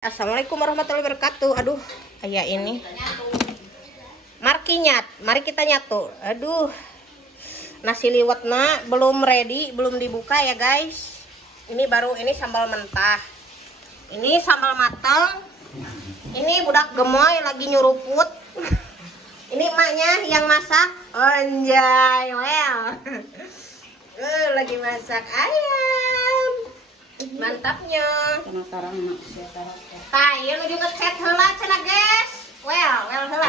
Assalamualaikum warahmatullahi wabarakatuh. Aduh, kayak ini. Mari kita nyatu. Aduh. Nasi liwetna belum ready, belum dibuka ya, guys. Ini sambal mentah. Ini sambal matang. Ini budak gemoy lagi nyuruput. Ini emaknya yang masak. Anjay, well. Lagi masak ayam. Mantapnya. Ieu nuju ngeset heula cenah, guys. Well heula.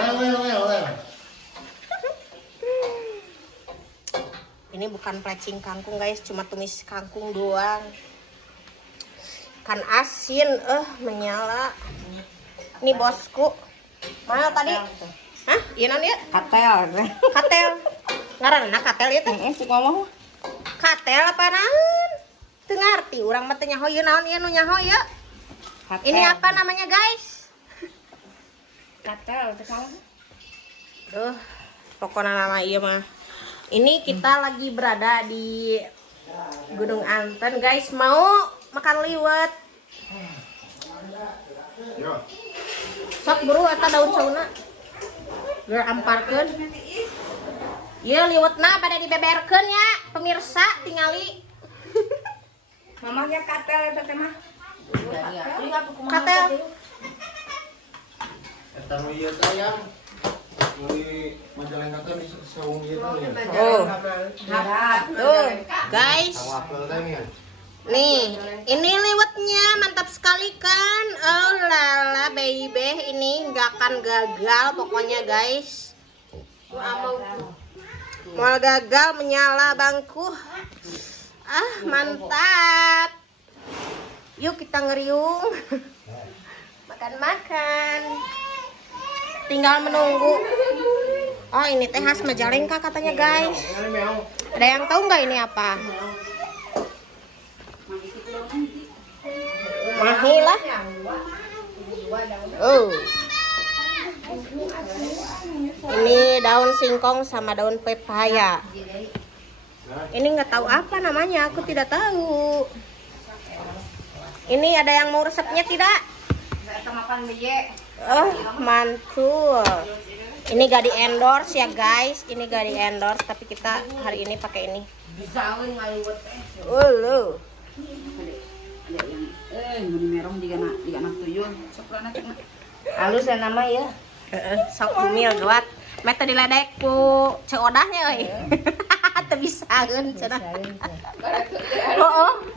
Ini bukan plecing kangkung, guys, cuma tumis kangkung doang. Kan asin, menyala. Ini bosku. Mana tadi? Hah? Ieu naon ieu? Katel. Ngaranna katel ieu teh? Cik ngomong. Katel apa naon? Teu ngarti urang mah teh nyaho ieu naon ieu nu nyaho ieu? Ini apa namanya, guys? Katel teh salah. Duh, pokoknya nama iya mah. Ini kita lagi berada di Gunung Anten, guys. Mau makan liwet. Sok buru eta daun sauna. Biar amparkeun. Ieu liwetna pada dibeberkeun ya, pemirsa, tingali. Mamanya katel eta teh mah. Katel. Eta nu ieu teh yang di Majalengka teh di saung ieu teh. Oh. Tuh, guys. Apel teh nih. Nih, ini liwetnya mantap sekali kan? Oh lala baby, ini nggak akan gagal pokoknya, guys. Mau gagal menyala bangku. Mantap. Yuk kita ngeriung. Makan. Tinggal menunggu. Oh, ini teh khas Majalengka katanya, guys. Ada yang tahu nggak ini apa? Mahilah. Ini daun singkong sama daun pepaya. Ini nggak tahu apa namanya, aku tidak tahu. Ini ada yang mau resepnya tidak? Oh, mantul. Ini gak di endorse ya, guys. Ini gak di endorse, tapi kita hari ini pakai ini. Merong juga anak tuyul. Halus ya nama ya. Sok bumil gawat. Meta diledek ku ceodahnya euy. Teu bisaeun cenah. Heeh.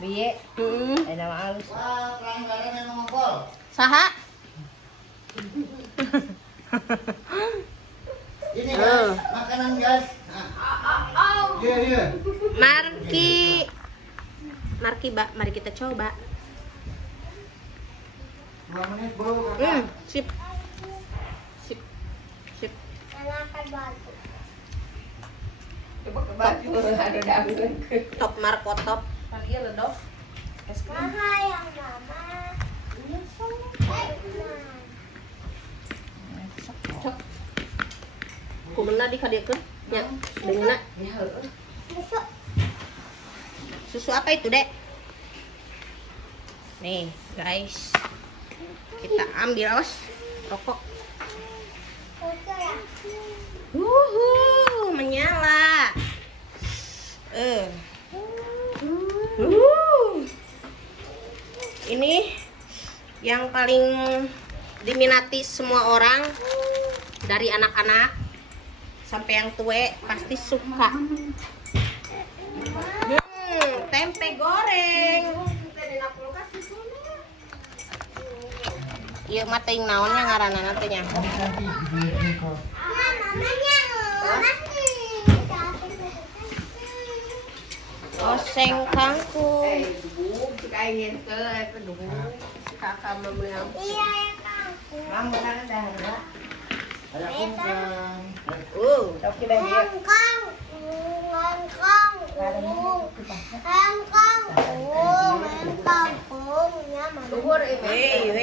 Biye. Heeh. Nama halus. Pelanggaran yang ngobrol. Saha? Ini guys, makanan guys. Iya. Marki, Mbak, mari kita coba. 2 menit, Bu. Kakak. Sip. Top markotop. Kumaha di kadiekeun? Ya, deungna. Susu apa itu, Dek? Nih, guys. Kita ambil awas rokok. Menyala. Ini yang paling diminati semua orang, dari anak-anak sampai yang tua pasti suka. Tempe goreng. Iya mah teh naonnya ngaranna teh nya. Oseng kangkung. Kakak memegang. Iya, kangkung. Makan dah. Aya kungkang. Sok kita dia. Wei.